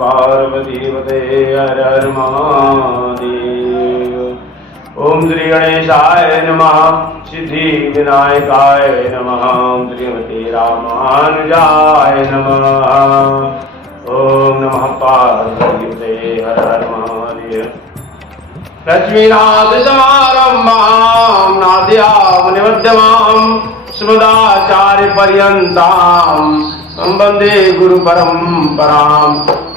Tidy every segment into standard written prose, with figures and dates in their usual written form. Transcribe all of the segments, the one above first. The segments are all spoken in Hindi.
पार्वतीपते हर हर महादेव। ओम श्री गणेशाय नमः, सिद्धि विनायकाय नमः, श्रीमते रामानुजाय नमः। ओम नमः पार्वतीपते हर हर महादेव। लक्ष्मीनाथ समारंभां नादयामुनिमध्यमां अस्मदाचार्य पर्यन्तां वन्दे गुरु परम्परां।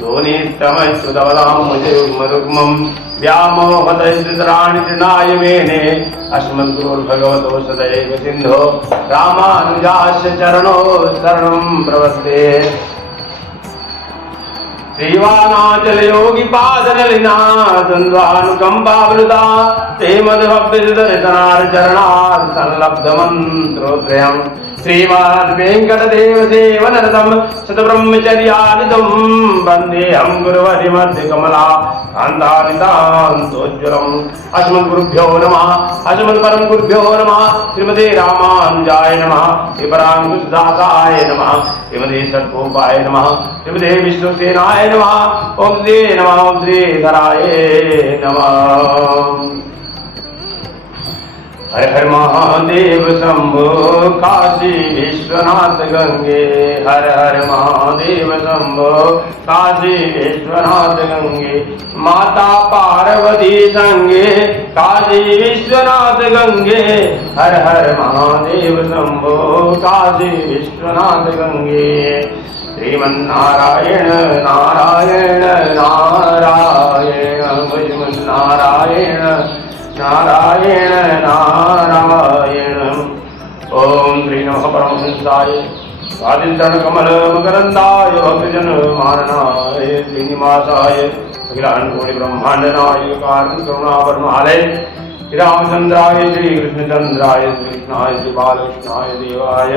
यो नित्यमच्युतपदां भुजयुग्मरुग्मं व्यामोहतश्रुतराणि तृणाय मेने अस्मद्गुरुर्भगवतो सदैव सिन्धो रामानुजास्य चरणो शरणं प्रपद्ये। श्रीवानाचल योगी पादनलिना द्वन्द्वानुकम्पावृता ते मधुभक्तिदर्शनार् चरणार् संलब्धमन्त्रोत्रयम्। श्रीमद्वेङ्कटदेव सेवनरतं शतब्रह्मचर्यानितं वन्देऽहं गुरुवर्यमध्यकमला कान्तानितान्तोज्ज्वलम्। अस्मद्गुरुभ्यो नमः, अस्मत्परम गुरुभ्यो नमः। श्रीमते रामानुजाय नमः, श्रीपराङ्कुशदासाय नमः, श्रीमते षट्कोपाय नमः, श्रीमते विष्णुसेनाय नमः। ओम श्री नमः, ओम श्रीधराय नमः। हर हर महादेव शंभो काशी विश्वनाथ गंगे। हर हर महादेव शंभो काशी विश्वनाथ गंगे। माता पार्वती संगे काशी विश्वनाथ गंगे। हर हर महादेव शंभो काशी विश्वनाथ गंगे। श्रीमन्नारायण नारायण नारायण श्रीमन्नारायण नारायण नारायण। ओम श्री नमः परमहंसाय स्वादिष्टान कमल मकरंदाय भक्तजन मारणाय श्रीनिवासाय अखिलांड कोटि ब्रह्मांड नायक कारण करुणावरमालय रामचंद्राय श्री कृष्णचंद्राय श्री कृष्णाय श्री बालकृष्णाय देवाय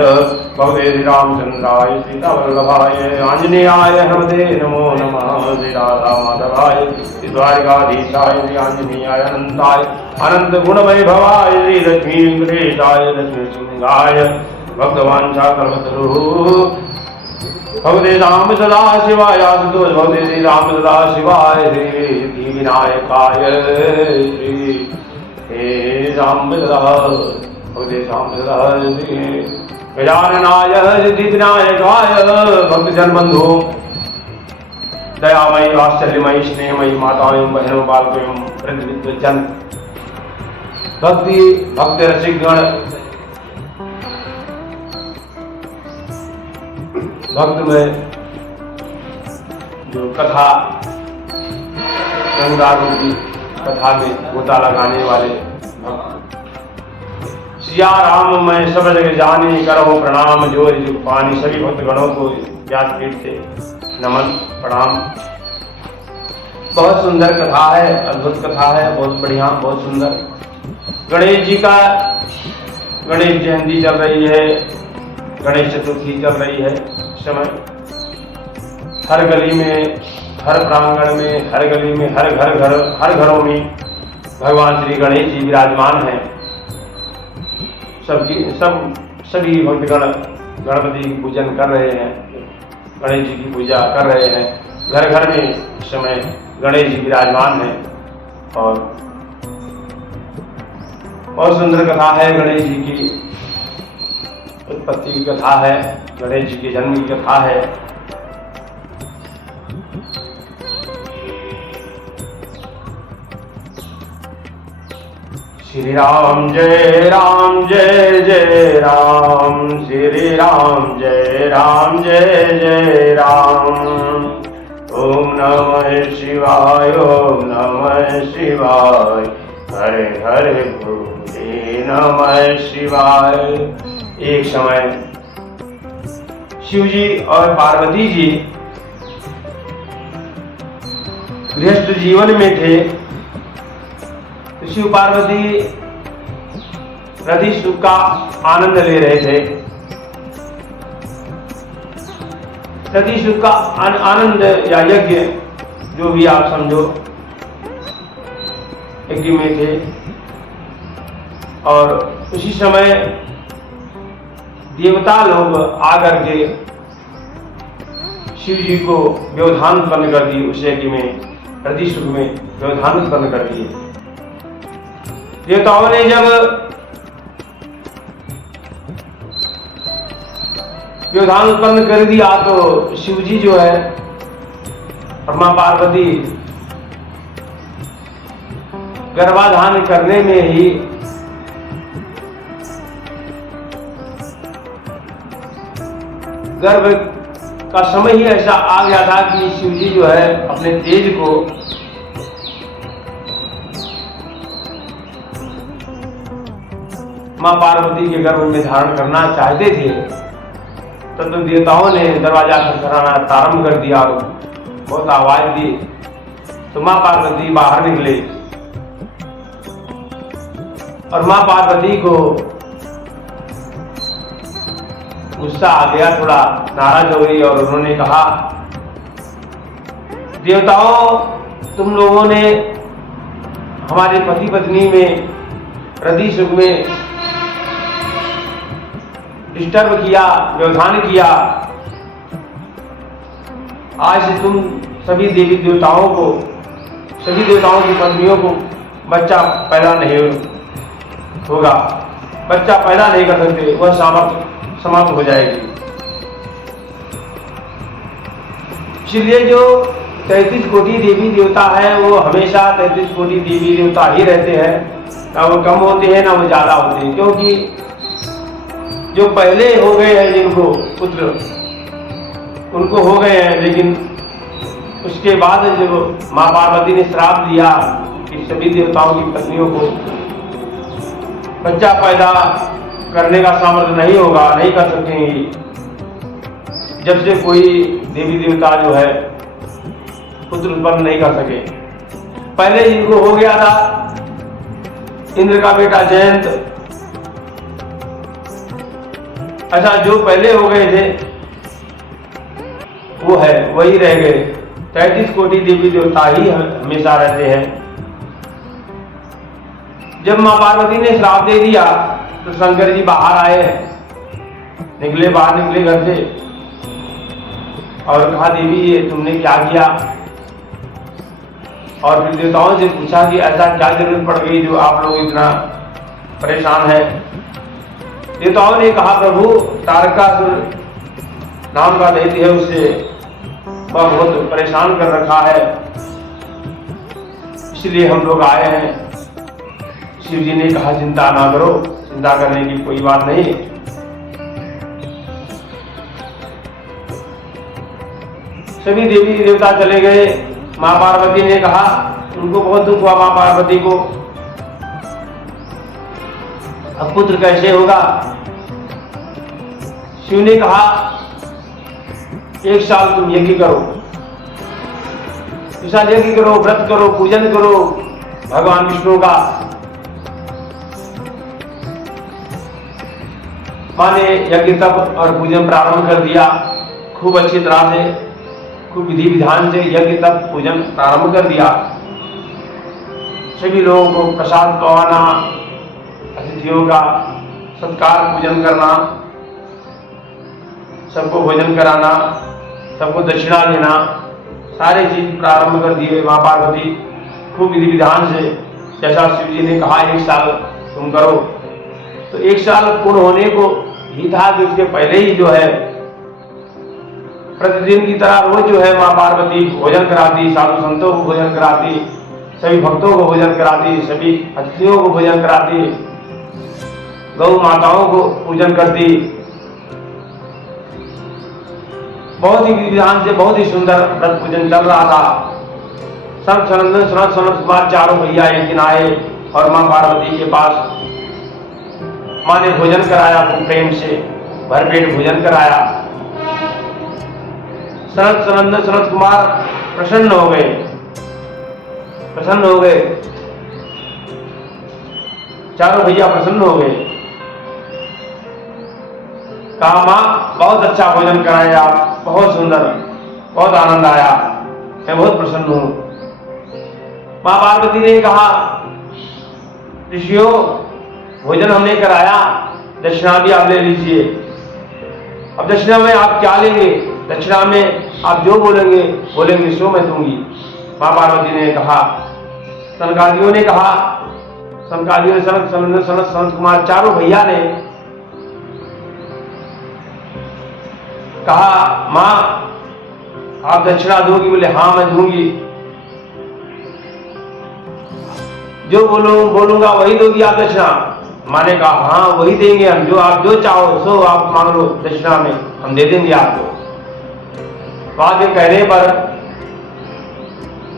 भगवते श्री रामचंद्राय सीतावल्लभाय आंजनेयाय हनुमते नमो नमः। श्री राधा माधवाय श्री द्वारिकाधीशाय श्री आंजनेयाय अनंताय अनंत गुण वैभवाय श्री लक्ष्मी वेंकटेशाय लक्ष्मी सिंहाय भक्तवांछा कल्पतरुः भगवते राम सदा शिवाय आशुतोष भगवते श्री राम सदा शिवाय श्री सिद्धि विनायकाय श्री हे राम भगवते राम श्री गजाननाय सिद्धि विनायकाय भक्तजन बंधु दयामयी वात्सल्यमयी स्नेहमयी माताओं बहनों बालकों वृद्धजन भक्त रसिकगण भक्त में जो कथा गंगा की कथा में गोता लगाने वाले सिया राम मैं सब जगह जाने करो प्रणाम जोर जुग पानी। सभी भक्तगणों को व्यासपीठ से नमन प्रणाम। बहुत सुंदर कथा है, अद्भुत कथा है, बहुत बढ़िया, बहुत सुंदर। गणेश जी का गणेश जयंती चल रही है, गणेश चतुर्थी चल रही है। इस समय हर गली में, हर प्रांगण में, हर गली में, हर घरों में भगवान श्री गणेश जी विराजमान हैं। सभी भक्तगण गणपति की पूजन कर रहे हैं, गणेश जी की पूजा कर रहे हैं। घर घर में इस समय गणेश जी विराजमान हैं। और बहुत सुंदर कथा है, गणेश जी की उत्पत्ति की कथा है, गणेश जी के जन्म की कथा है। श्री राम जय जय राम, श्री राम जय जय राम। ओम नमः शिवाय, ओम नमः शिवाय, हरे हरे भोले नमः शिवाय। एक समय शिव जी और पार्वती जी गृहस्थ जीवन में थे। शिव पार्वती रति सुख का आनंद ले रहे थे। रति सुख का आनंद या यज्ञ जो भी आप समझो, यज्ञ में थे। और उसी समय देवता लोग आकर के शिव जी को व्यवधान उत्पन्न कर दी, उस यज्ञ में रति सुख में व्यवधान उत्पन्न कर दिए। देवताओं ने जब व्यवधान उत्पन्न कर दिया तो शिव जी जो है और मां पार्वती गर्भाधान करने में ही गर्भ का समय ही ऐसा आ गया था कि शिव जी जो है अपने तेज को मां पार्वती के गर्भ में धारण करना चाहते थे। तो देवताओं ने दरवाजा खटखटाना प्रारंभ कर दिया और बहुत आवाज दी तो मां पार्वती बाहर निकले और मां पार्वती को गुस्सा आ गया, थोड़ा नाराज हो गई और उन्होंने कहा, देवताओं तुम लोगों ने हमारे पति पत्नी में रति सुख में डिस्टर्ब किया, व्यवधान किया। आज से तुम सभी देवी देवताओं को, सभी देवताओं की पत्नियों को बच्चा पैदा नहीं होगा, बच्चा पैदा नहीं कर सकते, वह सामर्थ्य समाप्त हो जाएगी। इसलिए जो 33 कोटि देवी देवता है वो हमेशा 33 कोटि देवी देवता ही रहते हैं, ना वो कम होते हैं ना वो ज्यादा होते हैं। क्योंकि जो पहले हो गए हैं जिनको पुत्र उनको हो गए हैं, लेकिन उसके बाद जब मां पार्वती ने श्राप दिया कि सभी देवताओं की पत्नियों को बच्चा पैदा करने का सामर्थ्य नहीं होगा, नहीं कर सकेंगी, जब से कोई देवी देवता जो है पुत्र उत्पन्न नहीं कर सके। पहले जिनको हो गया था इंद्र का बेटा जयंत, अच्छा जो पहले हो गए थे वो है वही रह गए। 33 कोटि देवी देवता ही हमेशा रहते हैं। जब मां पार्वती ने श्राप दे दिया तो शंकर जी बाहर आए, बाहर निकले घर से और कहा, देवी ये तुमने क्या किया? और फिर देवताओं से पूछा कि ऐसा क्या जरूरत पड़ गई जो आप लोग इतना परेशान है? देवताओं ने कहा, प्रभु तारकासुर नाम का दैत्य है, उससे वह बहुत परेशान कर रखा है, इसलिए हम लोग आए हैं। शिव जी ने कहा, चिंता ना करो, चिंता करने की कोई बात नहीं। सभी देवी देवता चले गए। मां पार्वती ने कहा, उनको बहुत दुख हुआ मां पार्वती को, अब पुत्र कैसे होगा? शिव ने कहा, 1 साल तुम यज्ञ करो, इस साल यज्ञ करो, व्रत करो, पूजन करो भगवान विष्णु का। मां ने यज्ञ तप और पूजन प्रारंभ कर दिया। खूब अच्छी तरह से, खूब विधि विधान से यज्ञ तप पूजन प्रारंभ कर दिया। सभी लोगों को प्रसाद पवाना, अतिथियों का सत्कार पूजन करना, सबको भोजन कराना, सबको दक्षिणा देना, सारे चीज प्रारंभ कर दिए मां पार्वती खूब विधि विधान से। जैसा शिव जी ने कहा 1 साल तुम करो, तो 1 साल पूर्ण होने को ही था कि उसके पहले ही जो है प्रतिदिन की तरह रोज जो है मां पार्वती भोजन कराती, साधु संतों को भोजन कराती, सभी भक्तों को भोजन कराती, सभी अतिथियों को भोजन कराती, गौ माताओं को पूजन करती। बहुत ही विधान से बहुत ही सुंदर व्रत पूजन चल रहा था। सनत कुमार चारों भैया एक दिन आए और मां पार्वती के पास। मां ने भोजन कराया, प्रेम से भरपेट भोजन कराया। सनत कुमार प्रसन्न हो गए, चारों भैया प्रसन्न हो गए। कहा, मां बहुत अच्छा भोजन कराया, बहुत सुंदर, बहुत आनंद आया, मैं बहुत प्रसन्न हूं। मां पार्वती ने कहा, ऋषियों भोजन हमने कराया, दक्षिणा भी आप ले लीजिए। अब दक्षिणा में आप क्या लेंगे? दक्षिणा में आप जो बोलेंगे सो मैं दूंगी। माँ पार्वती ने कहा, सनकादियों ने कहा, सनकादियों ने सनत कुमार चारों भैया ने कहा, माँ आप दक्षिणा दोगी? बोले हाँ मैं दूंगी। जो बोलूंगा वही दोगी आप दक्षिणा? माँ ने कहा हाँ वही देंगे हम, जो आप जो चाहो सो आप मांग लो दक्षिणा में, हम दे देंगे आपको। वहां के कहने पर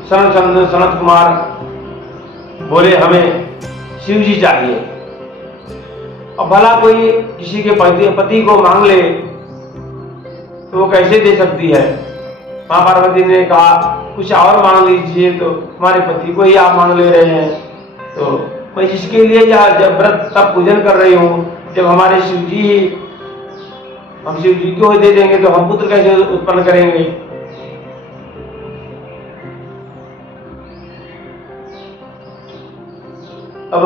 सनत कुमार बोले हमें शिव जी चाहिए। अब भला कोई किसी के पति को मांग ले तो वो कैसे दे सकती है? माँ पार्वती ने कहा कुछ और मांग लीजिए, तो हमारे पति को ही आप मांग ले रहे हैं, तो मैं जिसके लिए जब व्रत तब पूजन कर रही हूँ, जब हमारे शिव जी ही, हम शिव जी को दे देंगे तो हम पुत्र कैसे उत्पन्न करेंगे? अब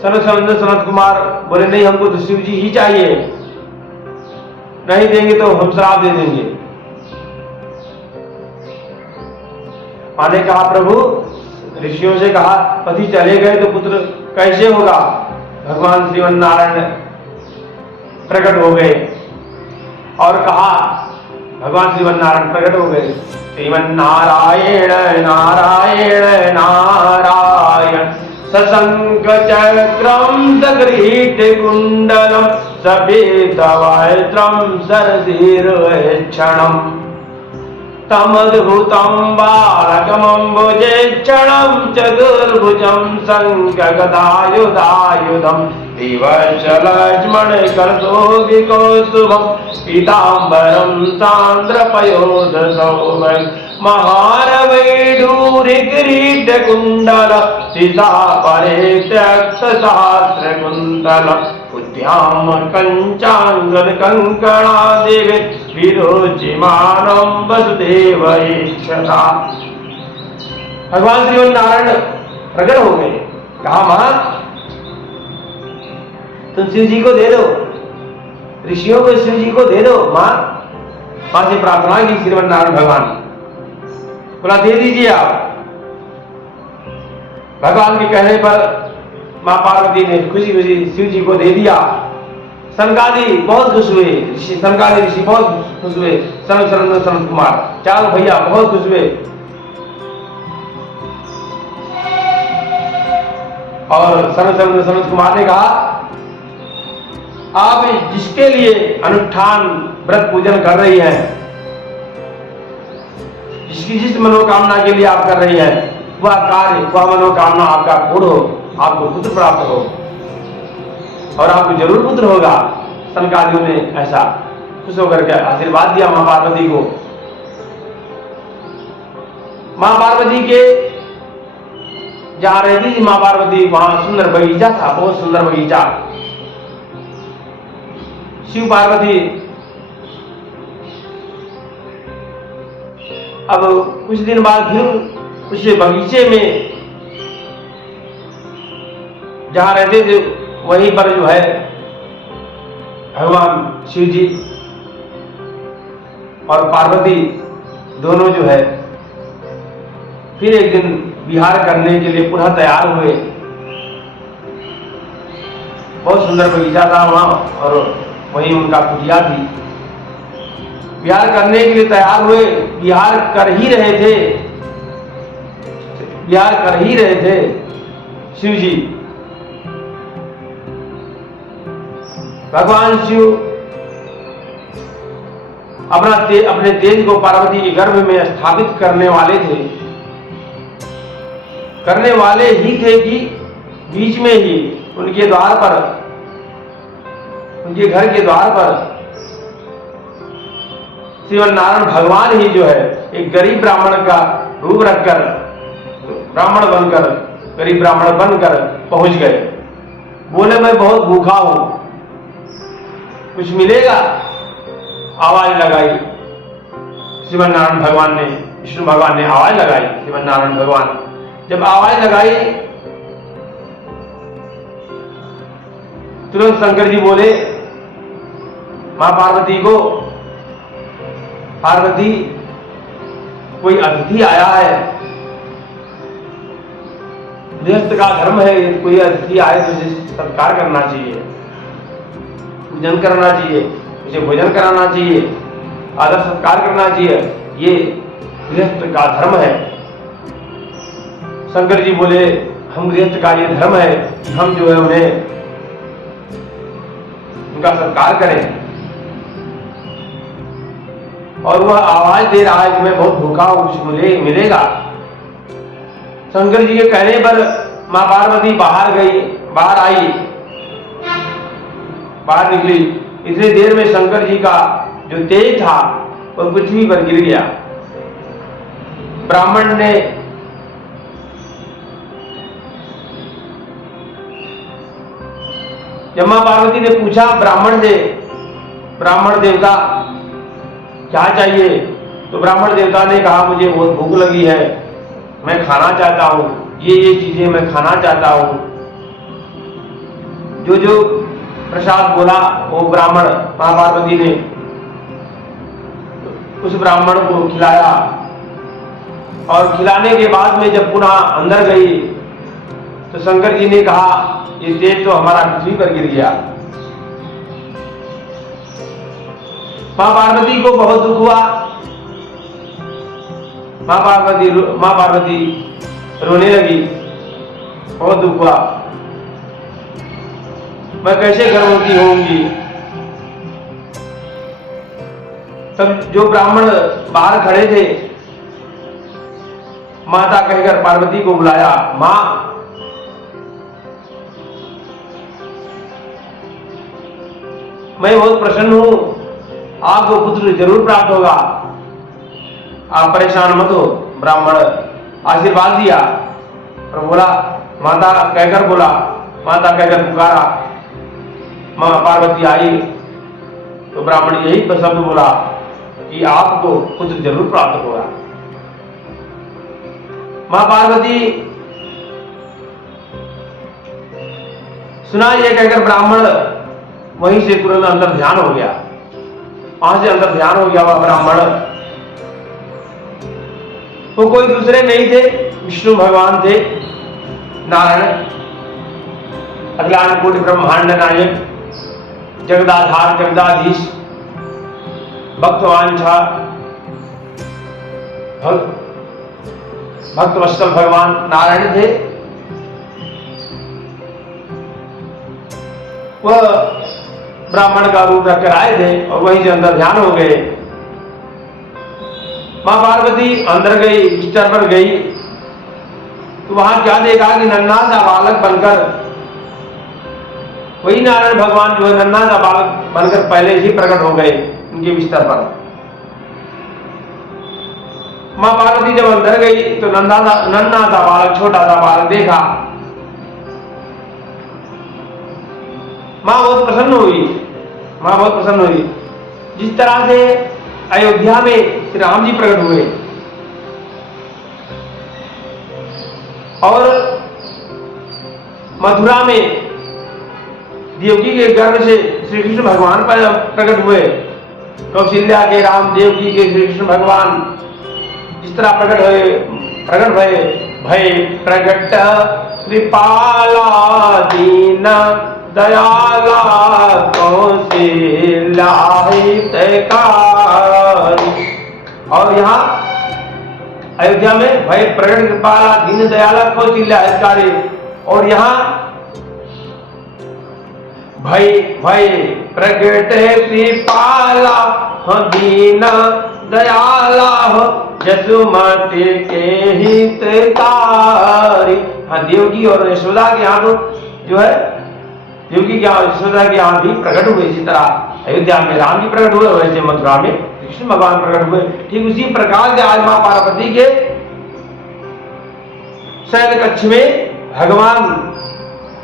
सनत कुमार बोले नहीं हमको तो शिव जी ही चाहिए, नहीं देंगे तो हम श्राप दे देंगे। माँ ने कहा प्रभु, ऋषियों से कहा पति चले गए तो पुत्र कैसे होगा? भगवान श्रीमन नारायण प्रकट हो गए और कहा, भगवान श्रीमन नारायण प्रकट हो गए, श्रीमन नारायण नारायण नारायण सशंख चक्रम सगृहीत कुंडलम सफेदवस्त्रम सरसीर्क्षणम तमद्भुतं बालकमम्बुजेक्षणं चतुर्भुजं शङ्खगदायुधायुधं दिवश्चलक्ष्मणकरशोभिकौस्तुभं पीताम्बरं सान्द्रपयोधसौभं महारवैडूर्यकिरीटकुण्डल सीतापरेत्यक्तसहस्रकुन्तल उद्याम कञ्चाङ्गदकङ्कणादेवी विरोचिमानं वसुदेव ईक्षता। भगवान श्री नारायण प्रकट हो गए। कहा मां तुम शिव जी को दे दो, ऋषियों को शिव जी को दे दो। मां से प्रार्थना की श्रीमन नारायण भगवान बोला दे दीजिए आप। भगवान के कहने पर मां पार्वती ने खुशी खुशी शिव जी को दे दिया। सनकादि बहुत खुश हुए, सनकादि ऋषि बहुत खुश हुए, सनत कुमार चारों भैया बहुत खुश हुए। और सनत कुमार ने कहा आप जिसके लिए अनुष्ठान व्रत पूजन कर रही हैं, जिस मनोकामना के लिए आप कर रही हैं, वह कार्य वह मनोकामना आपका पूर्ण हो, आपको पुत्र प्राप्त हो और आपको जरूर पुत्र होगा। सनकादियों ने ऐसा खुश होकर के आशीर्वाद दिया मां पार्वती को। मां पार्वती के जहां रहती थी मां पार्वती, वहां सुंदर बगीचा था, बहुत सुंदर बगीचा। शिव पार्वती अब कुछ दिन बाद फिर उस बगीचे में जहां रहते थे वहीं पर जो है भगवान शिव जी और पार्वती दोनों जो है फिर एक दिन विहार करने के लिए पुनः तैयार हुए। बहुत सुंदर बगीचा था वहां और वहीं उनका कुटिया थी। विहार करने के लिए तैयार हुए, विहार कर ही रहे थे शिव जी। भगवान शिव अपने तेज को पार्वती के गर्भ में स्थापित करने वाले ही थे कि बीच में ही उनके द्वार पर, उनके घर के द्वार पर श्रीमन नारायण भगवान ही जो है एक गरीब ब्राह्मण का रूप रखकर, गरीब ब्राह्मण बनकर पहुंच गए। बोले मैं बहुत भूखा हूं, कुछ मिलेगा? आवाज लगाई श्रीमन नारायण भगवान ने, विष्णु भगवान ने आवाज लगाई। श्रीमन नारायण भगवान जब आवाज लगाई तुरंत शंकर जी बोले मां पार्वती को पार्वती कोई अतिथि आया है, गृहस्थ का धर्म है, कोई अतिथि आए तो उसे सत्कार करना चाहिए, पूजन करना चाहिए, उसे भोजन कराना चाहिए, आदर सत्कार करना चाहिए, ये गृहस्थ का धर्म है। शंकर जी बोले हम गृहस्थ का ये धर्म है कि हम जो है उन्हें उनका सत्कार करें। और वह आवाज दे रहा है कि मैं बहुत भूखा हूं, कुछ मिलेगा। शंकर जी के कहने पर मां पार्वती बाहर आई, बाहर निकली। इतनी देर में शंकर जी का जो तेज था वह पृथ्वी पर गिर गया। ब्राह्मण ने जब मां पार्वती ने पूछा ब्राह्मण देवता क्या चाहिए, तो ब्राह्मण देवता ने कहा मुझे बहुत भूख लगी है, मैं खाना चाहता हूं, ये चीजें मैं खाना चाहता हूं। जो प्रसाद बोला वो ब्राह्मण मां पार्वती ने उस ब्राह्मण को खिलाया। और खिलाने के बाद में जब पुनः अंदर गई तो शंकर जी ने कहा ये तेज तो हमारा पृथ्वी पर गिर गया। मां पार्वती को बहुत दुख हुआ। मां पार्वती रोने लगी, बहुत दुख हुआ, मैं कैसे गर्भवती होंगी। तब जो ब्राह्मण बाहर खड़े थे माता कहकर पार्वती को बुलाया, मां मैं बहुत प्रसन्न हूं, आपको पुत्र जरूर प्राप्त होगा, आप परेशान मत हो। ब्राह्मण आशीर्वाद दिया और बोला माता कहकर पुकारा। मां पार्वती आई तो ब्राह्मण यही शब्द बोला कि आपको पुत्र जरूर प्राप्त होगा। मां पार्वती सुना ये कहकर ब्राह्मण वहीं से तुरंत अंदर ध्यान हो गया। वहां से अंदर ध्यान हो गया वह ब्राह्मण। वो कोई दूसरे नहीं थे, विष्णु भगवान थे, नारायण, अखिलांड कोटि ब्रह्मांड नायक, जगदाधार जगदाधीश, भक्तवांछा भक्तवत्सल भगवान नारायण थे। वह ब्राह्मण का रूप रखकर आए थे और वहीं से अंदर ध्यान हो गए। मां पार्वती अंदर गई, बिस्तर पर गई तो वहां क्या देखा कि नन्हा सा बालक बनकर, वही नारायण भगवान जो है नन्हा सा बालक बनकर पहले ही प्रकट हो गए उनके बिस्तर पर। मां पार्वती जब अंदर गई तो नन्हा सा बालक, छोटा सा बालक देखा। मां बहुत प्रसन्न हुई। जिस तरह से अयोध्या में श्री राम जी प्रकट हुए और मथुरा में देवकी के गर्भ से श्री कृष्ण भगवान पर प्रकट हुए, कौशल्या के राम, देवकी के श्री कृष्ण भगवान जिस तरह प्रकट भय प्रकट कृपाला दीन दयाला कौशल्या हितकारी। और यहाँ अयोध्या में भय प्रकट कृपाला दीन दयाला कौशल्या हितकारी, और यहाँ भय प्रकट कृपाला दीन दयाला यशोमति के हितकारी। हाँ, देवकी और यशोदा के यहाँ जो है देवकी के यहाँ यशोदा के यहाँ भी प्रकट हुए। इसी तरह अयोध्या में राम जी प्रकट हुए, वैसे मथुरा में कृष्ण भगवान प्रकट हुए। ठीक उसी प्रकार से आज मां पार्वती के शयन कक्ष में भगवान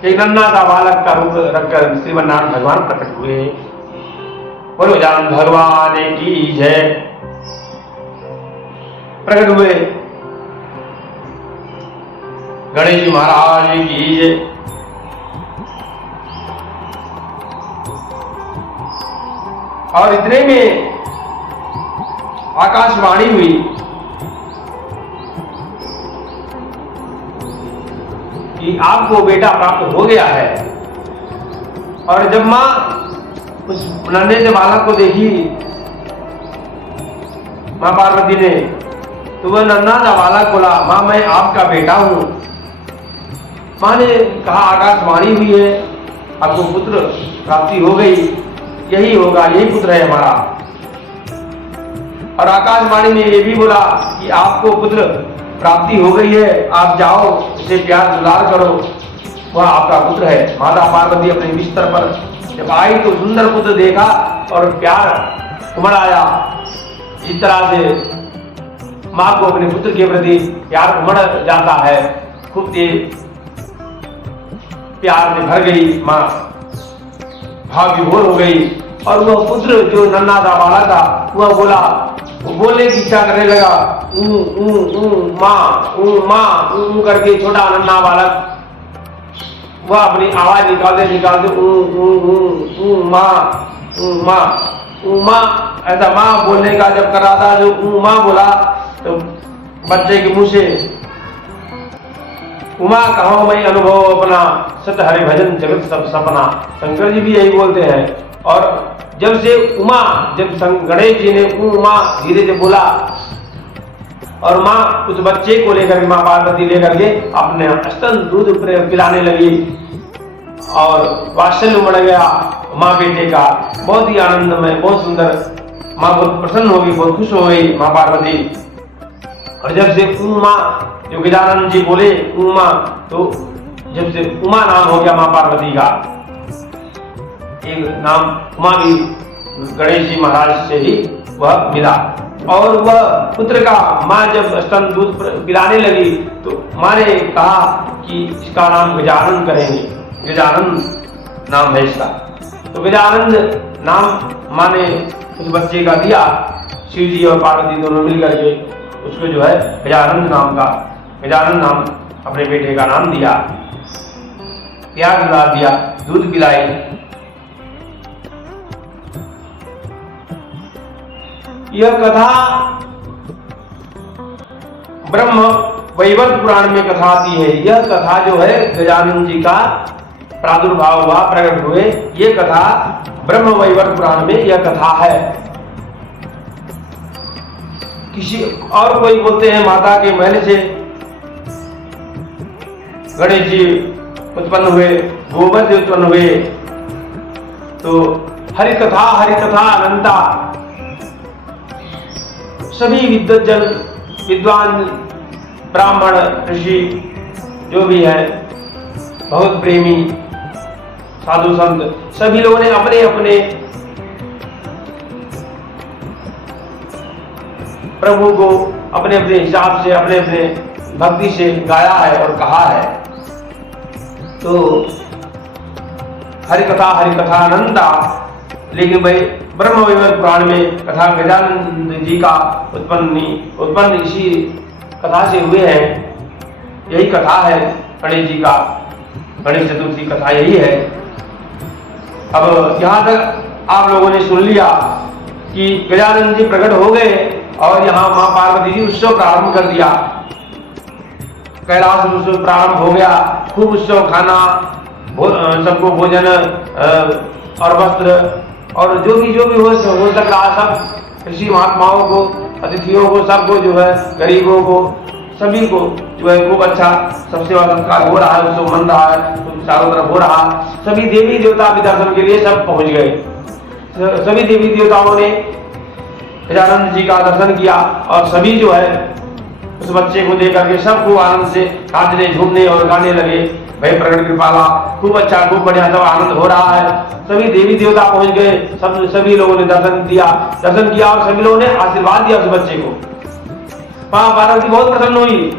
एक नन्हा सा बालक का रूप रखकर श्रीमन्नारायण भगवान प्रकट हुए। बोलो जान भगवान की जय। प्रकट हुए गणेश जी महाराज की जय। और इतने में आकाशवाणी हुई कि आपको बेटा प्राप्त हो गया है। और जब मां उस नन्हे से बालक को देखी, मां पार्वती ने, तो वह नन्हा सा बालक बोला, मां मैं आपका बेटा हूं। मां ने कहा, आकाशवाणी हुई है, आपको पुत्र प्राप्ति हो गई, यही होगा, यही पुत्र है हमारा। और आकाशवाणी ने यह भी बोला कि आपको पुत्र प्राप्ति हो गई है, आप जाओ, उसे प्यार दुलार करो, वह आपका पुत्र है। माता पार्वती अपने बिस्तर पर जब आई तो सुंदर पुत्र देखा और प्यार उमड़ आया। इस तरह से मां को अपने पुत्र के प्रति प्यार उमड़ जाता है, खूब तेज प्यार में भर गई मां, भाव विभोर हो गई। और वह पुत्र जो नन्हा सा बालक था, वह बोला, वो बोलने की इच्छा करने लगा, माँ करके छोटा नन्हा बालक वह अपनी आवाज निकालते माँ ऐसा माँ बोलने का जब कर रहा था, जो माँ बोला तो बच्चे के मुंह से उमा कहो मैं अनुभव अपना, सत हरि भजन जगत सब सपना। शंकर जी भी यही बोलते हैं। और जब से उमा, जब गणेश जी ने उमा धीरे से बोला और माँ उस बच्चे को लेकर, माँ पार्वती लेकर के अपने स्तन दूध पिलाने लगी और वात्सल्य उमड़ गया माँ बेटे का। बहुत ही आनंदमय, बहुत सुंदर। माँ बहुत प्रसन्न हो गई, बहुत खुश हो गई माँ पार्वती। और जब से उमा, जो गजानन जी बोले उमा, तो जब से उमा नाम हो गया माँ पार्वती का। एक नाम उमा भी गणेश जी महाराज से ही वह मिला। और वह पुत्र का माँ जब स्तन दूध पिलाने लगी तो माँ ने कहा कि इसका नाम गजानन करेंगे, गजानन नाम है इसका। तो गजानन नाम माँ ने उस बच्चे का दिया। शिव जी और पार्वती दोनों मिलकर के उसको जो है गजानन नाम अपने बेटे का नाम दिया, प्यार दिला दिया, दूध पिलाई। यह कथा ब्रह्म वैवर्त पुराण में कथा आती है। यह कथा जो है गजानन जी का प्रादुर्भाव हुआ, प्रकट हुए, ये कथा ब्रह्म वैवर्त पुराण में यह कथा है। किसी और कोई बोलते हैं माता के महल से गणेश जी उत्पन्न हुए, गोबर से उत्पन्न हुए। तो हरि कथा अनंता। सभी विद्वज्जन, विद्वान, ब्राह्मण, ऋषि जो भी है, बहुत प्रेमी साधु संत, सभी लोगों ने अपने अपने प्रभु को अपने अपने हिसाब से, अपने अपने भक्ति से गाया है और कहा है। तो हरि कथा अनंता। लेकिन भाई ब्रह्म वैवर्त पुराण में कथा गजानन जी का उत्पन्न इसी कथा से हुए हैं। यही कथा है गणेश जी का, गणेश चतुर्थी कथा यही है। अब यहाँ तक आप लोगों ने सुन लिया कि गजानन जी प्रकट हो गए और यहाँ माँ पार्वती जी उत्सव प्रारंभ कर दिया। कैलाश उत्सव प्रारंभ हो गया, खूब उत्सव, खाना, सबको भोजन और वस्त्र और जो भी हो सक रहा, सब ऋषि महात्माओं को, अतिथियों को, सबको जो है, गरीबों को, सभी को जो है खूब अच्छा सब सेवा संस्कार हो रहा है, उत्सव मन रहा है, चारों तरफ हो रहा। सभी देवी देवता भी दर्शन के लिए सब पहुंच गए। सभी देवी देवताओं ने गजानन जी का दर्शन किया और सभी जो है उस बच्चे को देख करके सब खूब आनंद से नाचने, झूमने और गाने लगे। भाई प्रकट कृपाला, खूब अच्छा, खूब बढ़िया, सब आनंद हो रहा है। सभी देवी देवता पहुंच गए, सभी लोगों ने दर्शन किया और सभी लोगों ने आशीर्वाद दिया उस बच्चे को। माँ पार्वती बहुत प्रसन्न हुई।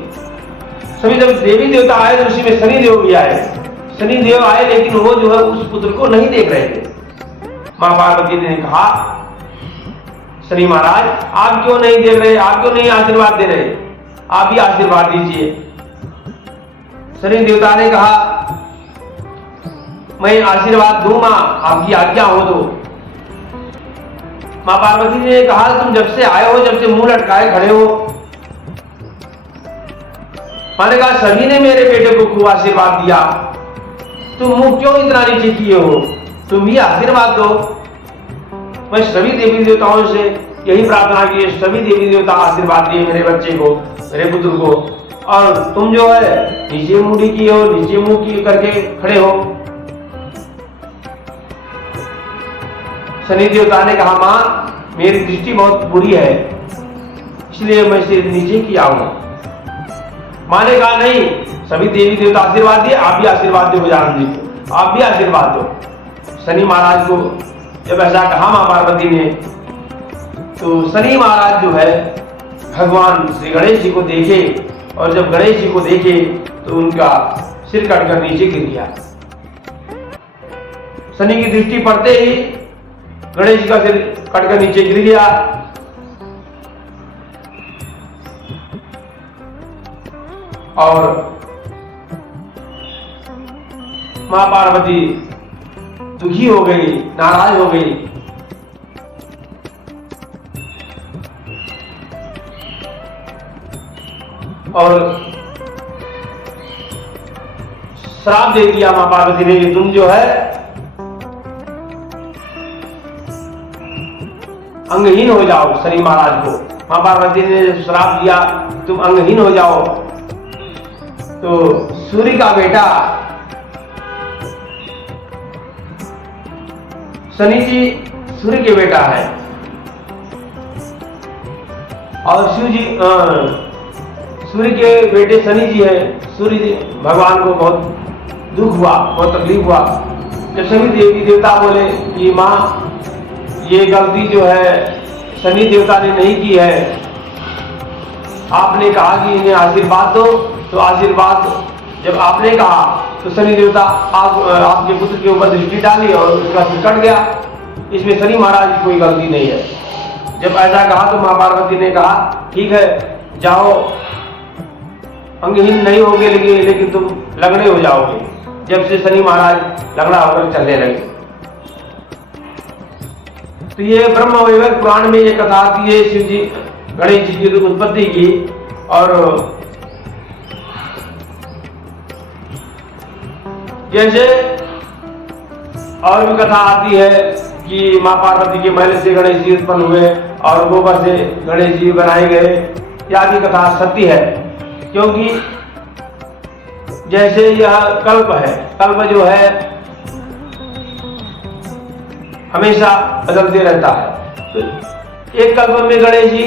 सभी जब देवी देवता आए तो उसी में शनिदेव भी आए। शनिदेव आए लेकिन वो जो है उस पुत्र को नहीं देख रहे थे। माँ पार्वती ने कहा, शनि महाराज आप क्यों नहीं देख रहे, आप क्यों नहीं आशीर्वाद दे रहे, आप ही आशीर्वाद दीजिए। शनि देवता ने कहा, मैं आशीर्वाद दूंगा, आपकी आज्ञा हो तो। माँ पार्वती ने कहा तुम जब से आए हो, जब से मुंह लटकाए खड़े हो, मैंने कहा सभी ने मेरे बेटे को खूब आशीर्वाद दिया, तुम मुंह क्यों इतना नीचे किए हो, तुम भी आशीर्वाद दो। मैं सभी देवी देवताओं से यही प्रार्थना की, सभी देवी देवता आशीर्वाद दिए मेरे बच्चे को, मेरे पुत्र को, और तुम जो है नीचे मुंह की हो, नीचे मुंह की करके खड़े हो। शनि देवता ने कहा मां मेरी दृष्टि बहुत बुरी है, इसलिए मैं सिर नीचे किया हूं। मां ने कहा नहीं, सभी देवी देवता आशीर्वाद दिए, आप भी आशीर्वाद दो गजानन जी को, आप भी आशीर्वाद दो। शनि महाराज को जब ऐसा कहा मां पार्वती ने, तो शनि महाराज जो है भगवान श्री गणेश जी को देखे, और जब गणेश जी को देखे तो उनका सिर कटकर नीचे गिर गया। शनि की दृष्टि पड़ते ही गणेश जी का सिर कटकर नीचे गिर गया। और मां पार्वती दुखी हो गई, नाराज हो गई। और श्राप दे दिया मां पार्वती ने कि तुम जो है अंगहीन हो जाओ। शनि महाराज को मां पार्वती ने श्राप दिया तुम अंगहीन हो जाओ। तो सूर्य का बेटा शनि जी सूर्य के बेटा है, और शिव जी सूर्य के बेटे शनि जी है। सूर्य जी भगवान को बहुत दुख हुआ, बहुत तकलीफ हुआ जब सभी देवी देवता बोले कि माँ ये गलती जो है शनि देवता ने नहीं की है, आपने कहा कि इन्हें आशीर्वाद दो, तो आशीर्वाद जब आपने कहा तो शनि देवता आपके पुत्र के ऊपर दृष्टि डाली और उसका सिर कट गया। इसमें शनि महाराज की कोई गलती नहीं है। जब ऐसा कहा तो मां पार्वती ने कहा ठीक है जाओ, अंगहीन नहीं होगे लेकिन तुम लंगड़े हो जाओगे। जब से शनि महाराज लंगड़ा होकर चलने लगे। तो ये ब्रह्म वैवर्त पुराण में ये कथा आती है शिव जी गणेश जी की उत्पत्ति की। और जैसे और भी कथा आती है कि मां पार्वती के महल से गणेश जी उत्पन्न हुए और गोबर से गणेश जी बनाए गए, यह भी कथा सत्य है। क्योंकि जैसे यह कल्प है, कल्प जो है हमेशा बदलते रहता है। तो एक कल्प में गणेश जी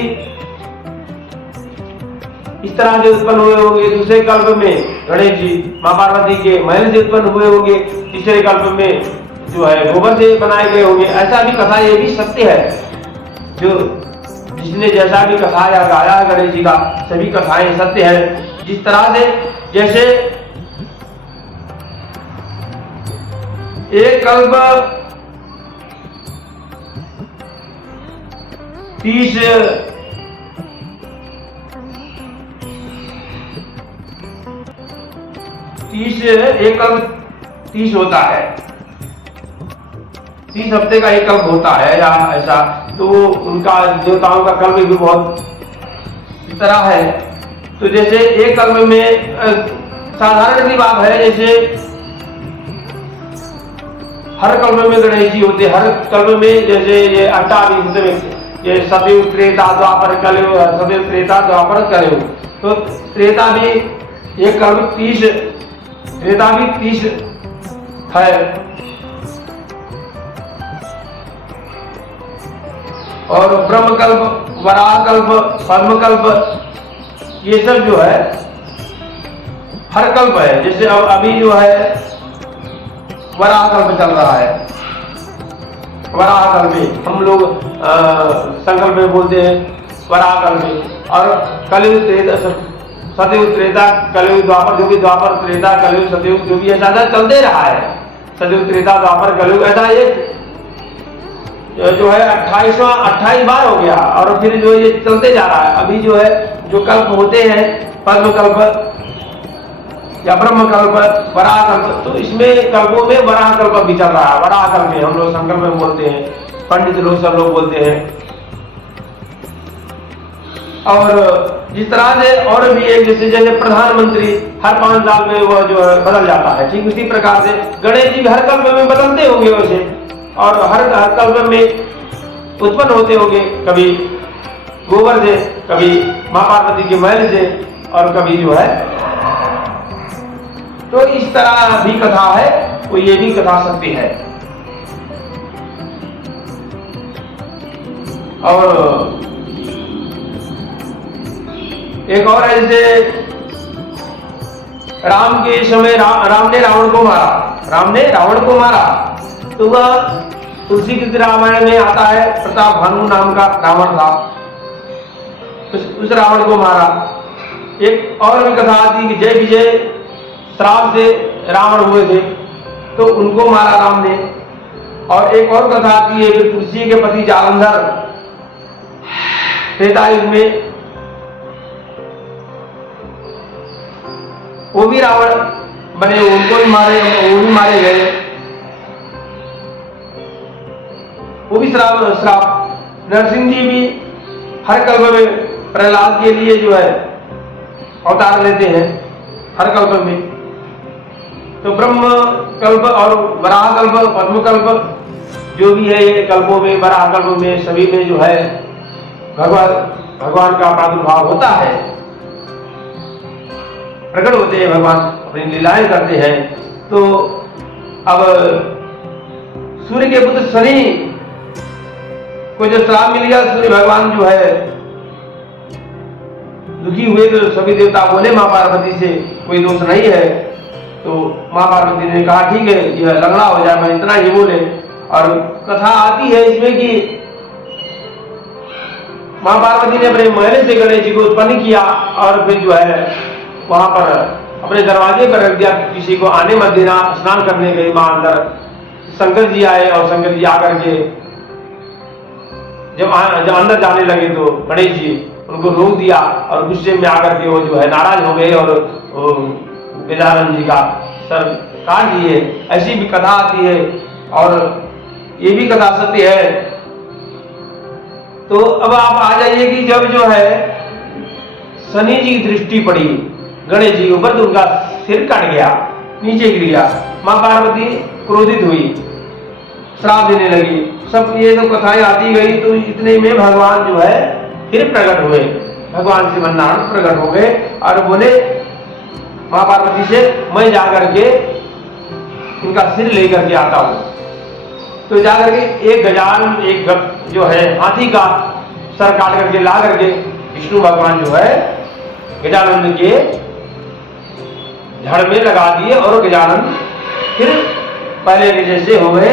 इस तरह से उत्पन्न हुए होंगे, दूसरे कल्प में गणेश जी मां पार्वती के महल से उत्पन्न हुए होंगे, तीसरे कल्प में जो है गोबर से बनाए गए होंगे। ऐसा भी कथा, ये भी सत्य है। जो जिसने जैसा भी कथा या गाया गणेश जी का, सभी कथाएं सत्य है। जिस तरह से जैसे एक कल्प 30 एक कल्प 30 होता है, 30 हफ्ते का एक कल्प होता है या ऐसा। तो उनका देवताओं का कल्प भी बहुत इस तरह है। तो जैसे एक कल्प में साधारण सी बात है, जैसे हर कल्प में गणेश जी होते, हर कल्प में जैसे ये 28 में ये सतयुग त्रेता द्वापर कलयुग, सतयुग त्रेता द्वापर कलयुग। तो त्रेता भी एक कल्प 30, त्रेता भी 30 है। और ब्रह्मकल्प, वराहकल्प, पद्मकल्प, ये सब जो है हर कल्प है। जैसे अब अभी जो है वराहकल्प चल रहा है। वराहकल्प में हम लोग संकल्प में बोलते हैं वराहकल्प। और कलयुग त्रेता, सतयुग त्रेता, कलयुग द्वापर, जो भी द्वापर त्रेता कलयुग सतयुग जो भी ऐसा चलते रहा है। सतयुग त्रेता द्वापर कलयुग ऐसा एक जो है 28 बार हो गया। और फिर जो ये चलते जा रहा है। अभी जो है जो कल्प होते हैं पद्मकल्प या ब्रह्मकल्प, वराहकल्प, तो इसमें कल्पों में वराहकल्प भी चल रहा है। वराहकल्प में हम लोग संकल्प में बोलते हैं पंडित लोग सब लोग बोलते हैं। और जिस तरह से और भी एक जैसे प्रधानमंत्री हर 5 साल में वो जो है बदल जाता है, ठीक उसी प्रकार से गणेश जी हर कल्प में बदलते होंगे वैसे, और हर कल्प में उत्पन्न होते होंगे, कभी गोबर से, कभी माँ पार्वती के महल से, और कभी जो है, तो इस तरह भी कथा है, तो ये भी कथा सत्य है। और एक और है, जैसे राम के समय राम ने रावण को मारा, तो वह तुलसी की रामायण में आता है, प्रताप भानु नाम का रावण था, उस रावण को मारा। एक और भी कथा आती कि जय विजय श्राप से रावण हुए थे, तो उनको मारा राम ने। और एक और कथा आती है कि तुलसी के पति जालंधर त्रेता युग में, वो भी रावण बने, उनको भी मारे, वो भी मारे गए, वो भी श्राप। नरसिंह जी भी हर कल्प में प्रहलाद के लिए जो है अवतार लेते हैं, हर कल्प में। तो ब्रह्म कल्प और वराह कल्प, पद्म कल्प जो भी है, ये कल्पों में, वराह कल्प में, सभी में जो है भगवान का प्रादुर्भाव होता है, प्रकट होते हैं, भगवान अपनी लीलाएं करते हैं। तो अब सूर्य के पुत्र शनि को जो श्राप मिल गया, सूर्य भगवान जो है दुखी हुए, तो सभी देवता बोले माँ पार्वती से कोई दोष नहीं है। तो माँ पार्वती ने कहा ठीक है, यह लंगड़ा हो जाए, मैं इतना ही बोले। और कथा आती है इसमें कि माँ पार्वती ने अपने महल से गणेश जी को उत्पन्न किया, और फिर जो है वहां पर अपने दरवाजे पर रख दिया, किसी को आने मत देना। स्नान करने गई मां अंदर, शंकर जी आए, और शंकर जी आकर के जब अंदर जाने लगे, तो गणेश जी उनको रोक दिया, और गुस्से में आकर के वो जो है नाराज हो गए, और गजानन जी का सर काट दिए। ऐसी भी कथा आती है, और ये भी कथा सत्य है। तो अब आप आ जाइए कि जब जो है शनि जी की दृष्टि पड़ी गणेश जी के ऊपर, तो उनका सिर कट गया, नीचे गिर गया। मां पार्वती क्रोधित हुई, श्राप देने लगी। सब ये तो कथाएं आती गई, तो इतने में भगवान जो है फिर प्रकट हुए, भगवान श्रीमन्नारायण प्रकट हो गए, और बोले मां पार्वती से, मैं जाकर के इनका सिर लेकर के आता हूं। तो जाकर के एक गजानन, एक जो है हाथी का सर काट करके ला करके विष्णु भगवान जो है गजानन के धड़ में लगा दिए, और गजानन फिर पहले के जैसे हो गए।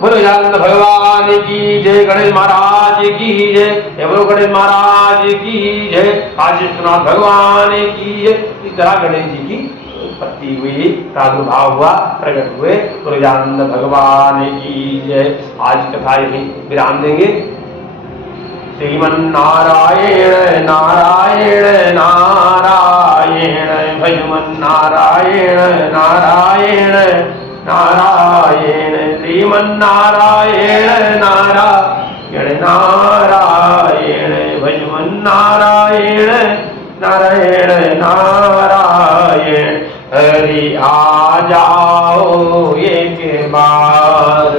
बोलो गजानन भगवान की जय, गणेश महाराज की जय, बोलो गणेश महाराज की जय, आदित्यनाथ भगवान की जय। इस तरह गणेश जी की उत्पत्ति हुई, प्रादुर्भाव हुआ, प्रकट हुए, तो गजानन भगवान की जय। आज कथा यही विराम देंगे। श्रीमन्नारायण नारायण नारायण, भजमन नारायण नारायण नारायण, श्रीमन्नारायण नारायण नारायण, भजमन नारायण नारायण नारायण। हरि आ जाओ एक बार,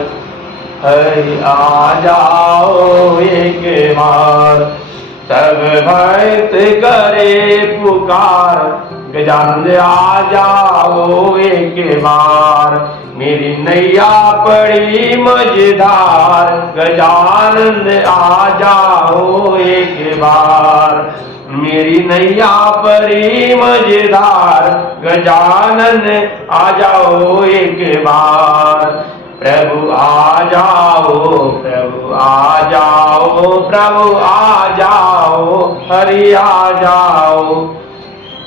हरि आ जाओ एक बार, सब भक्त करे पुकार, गजानन आ जाओ एक बार। मेरी नैया पड़ी मझधार, गजानन आ जाओ एक बार। मेरी नैया पड़ी मझधार, गजानन आ जाओ एक बार। प्रभु आ जाओ, प्रभु आ जाओ, प्रभु आ जाओ, हरि आ जाओ,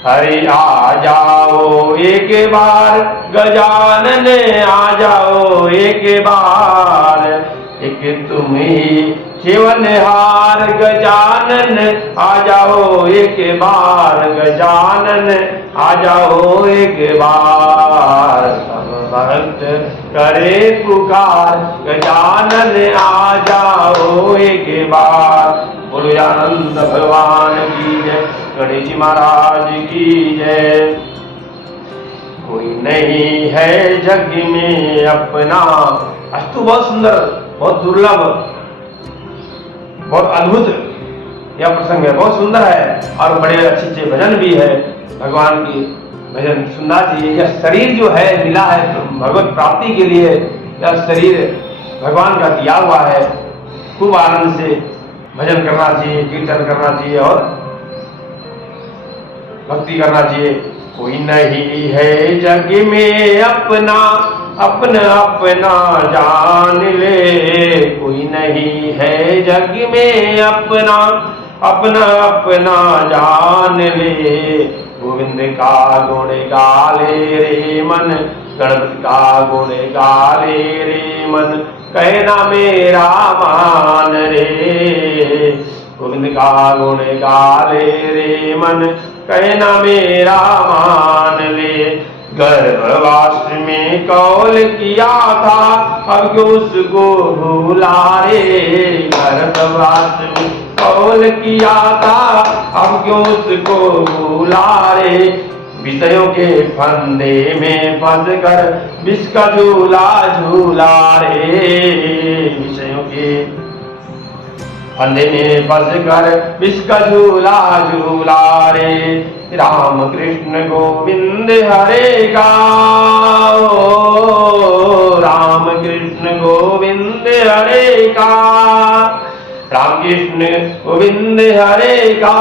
हरि आ जाओ एक बार, गजानन आ जाओ एक बार। एक तुम ही शिवनहार, गजानन आ जाओ एक बार, गजानन आ जाओ एक बार। भक्त करे पुकार, गजानन आ जाओ एक बार। बोलो आनंद भगवान की जय, गणेश जी महाराज की जय। कोई नहीं है जग में अपना। अस्तु बहुत सुंदर, बहुत दुर्लभ, बहुत अद्भुत यह प्रसंग है, बहुत सुंदर है और बड़े अच्छे भजन भी है। भगवान की भजन सुनना चाहिए। यह शरीर जो है मिला है भगवत प्राप्ति के लिए, यह शरीर भगवान का दिया हुआ है। खूब आनंद से भजन करना चाहिए, कीर्तन करना चाहिए और भक्ति करना चाहिए। कोई नहीं है जग में अपना, अपना अपना जान ले। कोई नहीं है जग में अपना, अपना अपना जान ले। गोविंद का गुण गाले रे मन, गणपति का गुण गाले रे मन, कहना मेरा मान रे। गोविंद का गुण गाले रे मन, कहना मेरा मान ले। गर्भवास में कौल किया था, अब क्यों उसको भूला रे। गर्भवास में कौल किया था, अब क्यों उसको भूला रे। विषयों के फंदे में फंस कर विष का झूला झूला रे। विषयों के फंदे में फंस कर विष का झूला झूला रे। राम कृष्ण गोविंद हरे गाओ, राम कृष्ण गोविंद हरे का, राम कृष्ण गोविंद हरे का।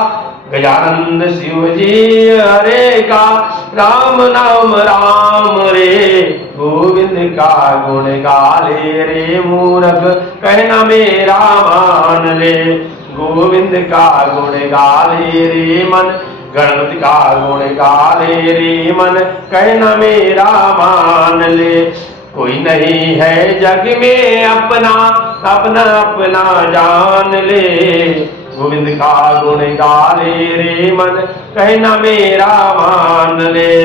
गजानंद शिव जी हरे का, राम नाम राम रे। गोविंद का गुण गाले रे मूर्ख, कहना मेरा मान ले। गोविंद का गुण गाले रे मन, गणपति का गुण गाले रे मन, कहना मेरा मान ले। कोई नहीं है जग में अपना, अपना अपना जान ले। गोविंद का गुण गाले रे मन, कहना मेरा मान ले।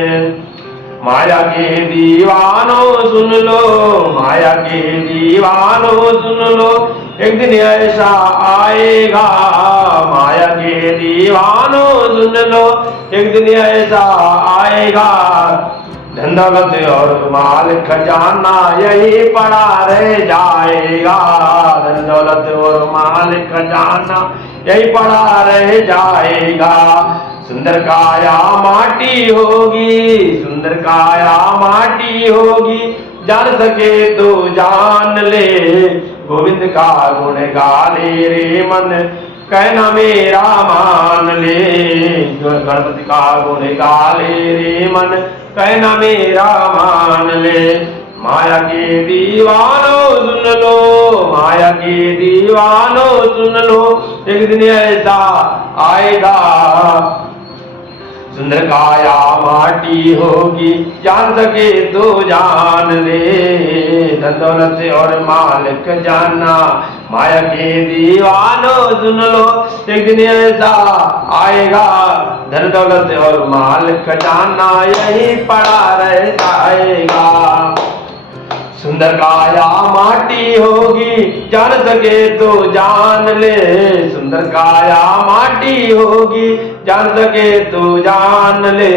माया के दीवानों सुन लो, माया के दीवानों सुन लो, एक दिन ऐसा आएगा। माया के दीवानों सुन लो, एक दिन ऐसा आएगा। धन दौलत और माल खजाना यही पड़ा रह जाएगा। धन दौलत और माल खजाना यही पड़ा रह जाएगा। सुंदर काया माटी होगी, सुंदर काया माटी होगी, जान सके तो जान ले। गोविंद का गुण गाले रे मन, कहना मेरा मान ले। गणपति का गुण गाले रे मन, कहना मेरा मान ले। माया के दीवानों सुन लो, माया के दीवानों सुन लो, एक दिन ऐसा आएगा। सुंदर काया माटी होगी, जान सके तो जान ले। धन दौलत और मालिक जाना, माया के दीवानों सुन लो, एक दिन ऐसा आएगा। धन दौलत और मालिक जाना यही पड़ा रह जाएगा। सुंदर काया माटी होगी, जान सके तो जान ले। सुंदर काया माटी होगी, जान सके तो जान ले।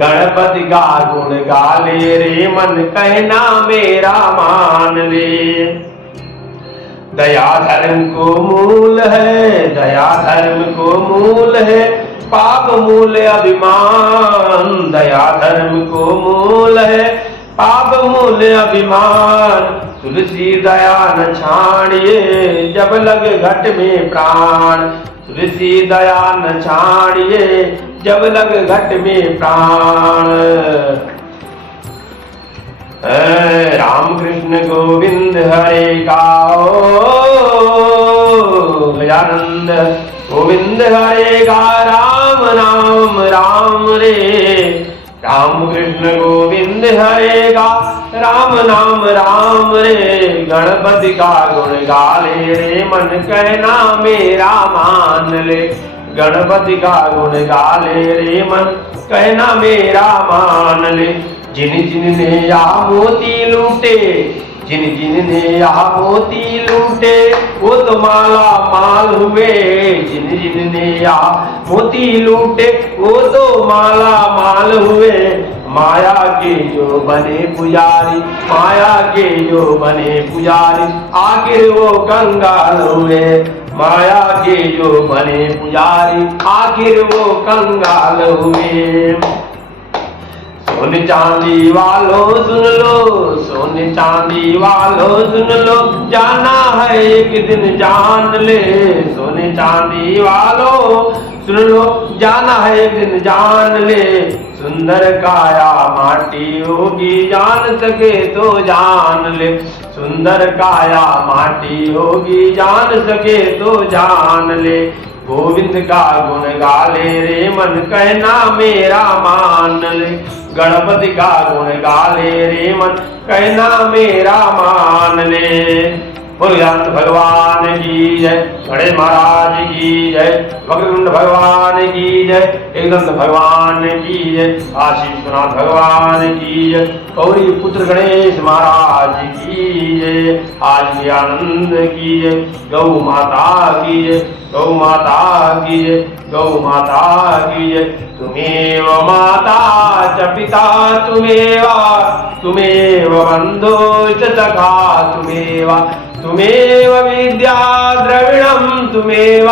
गणपति का गुण गाले रे मन, कहना मेरा मान ले। दया धर्म को मूल है, दया धर्म को मूल है, पाप मूल अभिमान। दया धर्म को मूल है, पाप मूल अभिमान। तुलसी दया न छाड़िए, जब लगे घट में प्राण। तुलसी दया न छाड़िए, जब लगे घट में प्राण। राम कृष्ण गोविंद हरे गाओ, गजानंद गोविंद हरे गा। राम नाम राम रे, राम कृष्ण गोविंद हरे गा। राम नाम राम रे। गणपति का गुण गाले रे मन, कहना मेरा मान ले। गणपति का गुण गाले रे मन, कहना मेरा मान ले। जिन जिन ने यहाँ मोती लूटे, जिन जिन ने यहाँ मोती लूटे, वो तो माला माल हुए। जिन जिन ने यहाँ मोती लूटे, वो तो माला माल हुए। माया के जो बने पुजारी, माया के जो बने पुजारी, आखिर वो कंगाल हुए। माया के जो बने पुजारी, आखिर वो कंगाल हुए। सोने चांदी वालों सुन लो, सोने चांदी वालों सुन लो, जाना है एक दिन जान ले। सोने चांदी वालों सुन लो, जाना है एक दिन जान ले। सुंदर काया माटी होगी, जान सके तो जान ले। सुंदर काया माटी होगी, जान सके तो जान ले। गोविंद का गुण गाले रे मन, कहना मेरा मान ले। गणपति का गुण गाले रे मन, कहना मेरा मान ले। भोलेनाथ भगवान की जय, गणेश महाराज की जय, वक्रतुंड भगवान की जय, एकदंत भगवान की जय, काशी विश्वनाथ भगवान की जय, गौरी पुत्र गणेश महाराज की जय, आज आनंद की जय, गौ माता की जय, गौ माता की जय, गौ माता की जय। तुमेव माता च पिता तुमेव, तुमेव बंधो च सखा तुमेव, तुमेव विद्या द्रविणं तुमेव,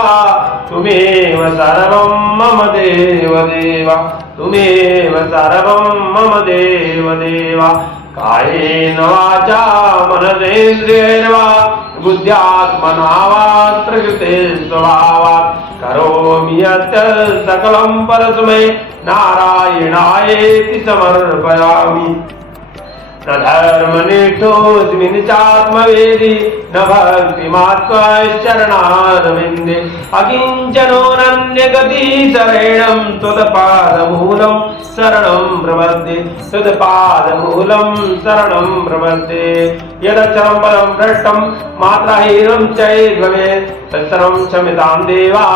तुमेव सर्वं मम देव देव, तुमेव सर्वं मम देव देव। कायेन वाचा मनसेन्द्रियैर्वा बुद्ध्यात्मना वा प्रकृते स्वभावात् करोमि यत् सकलं परस्मै नारायणायेति समर्पयामि। न धर्मनिष्ठोऽस्मि न चात्मवेदी, न भक्तिमात्मश्चरणारविन्दे। अकिञ्चनोऽनन्यगति शरणं त्वत्पादमूलं शरणं प्रपद्ये, त्वत्पादमूलं शरणं प्रपद्ये। यदक्षरं पदं भ्रष्टं मात्राहीनं चेद्भवेत्, तत्सर्वं क्षम्यतां देवा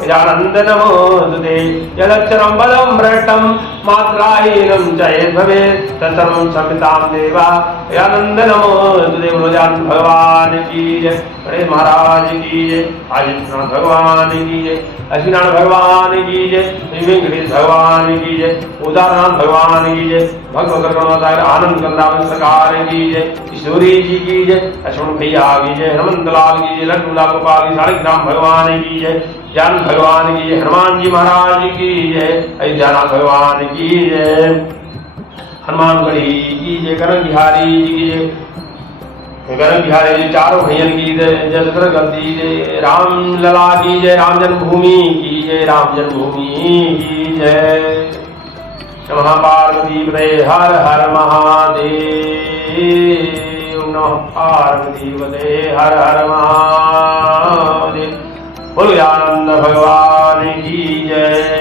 गजानन्द नमोऽस्तुते। यदक्षरं पदं भ्रष्टं मात्राहीनं चेद्भवेत्, तत्सर्वं क्षम्यतां देवा गजानन्द नमोऽस्तुते। गजानन भगवान की जय, गणेश महाराज की जय, काशी विश्वनाथ भगवान की जय, लक्ष्मीनारायण भगवान की जय, वेंकटेश भगवान की जय, उदारनाथ भगवान की जय, भगवत करुणासागर आनंद कंदावन सरकार की जय, किशोरी जी की जय, लक्ष्मण भैया की जय, हनुमंत लाल की जय, लड्डू लाल गोपाल की, शालिग्राम भगवान की जय, ज्ञान भगवान की जय, हनुमान जी महाराज की जय, अयोध्यानाथ भगवान की जय, हनुमानगढ़ी की जय, करण बिहारी जी की जय, करण बिहारी जी चारों भैयन की जय, जय दशरथ की जय, राम लला की जय, राम जन्मभूमि की जय, राम जन्मभूमि की जय। नमः पार्वती पते हर हर महादेव, नमः पार्वती पते हर हर महादेव। बोलो आनंद भगवान की जय।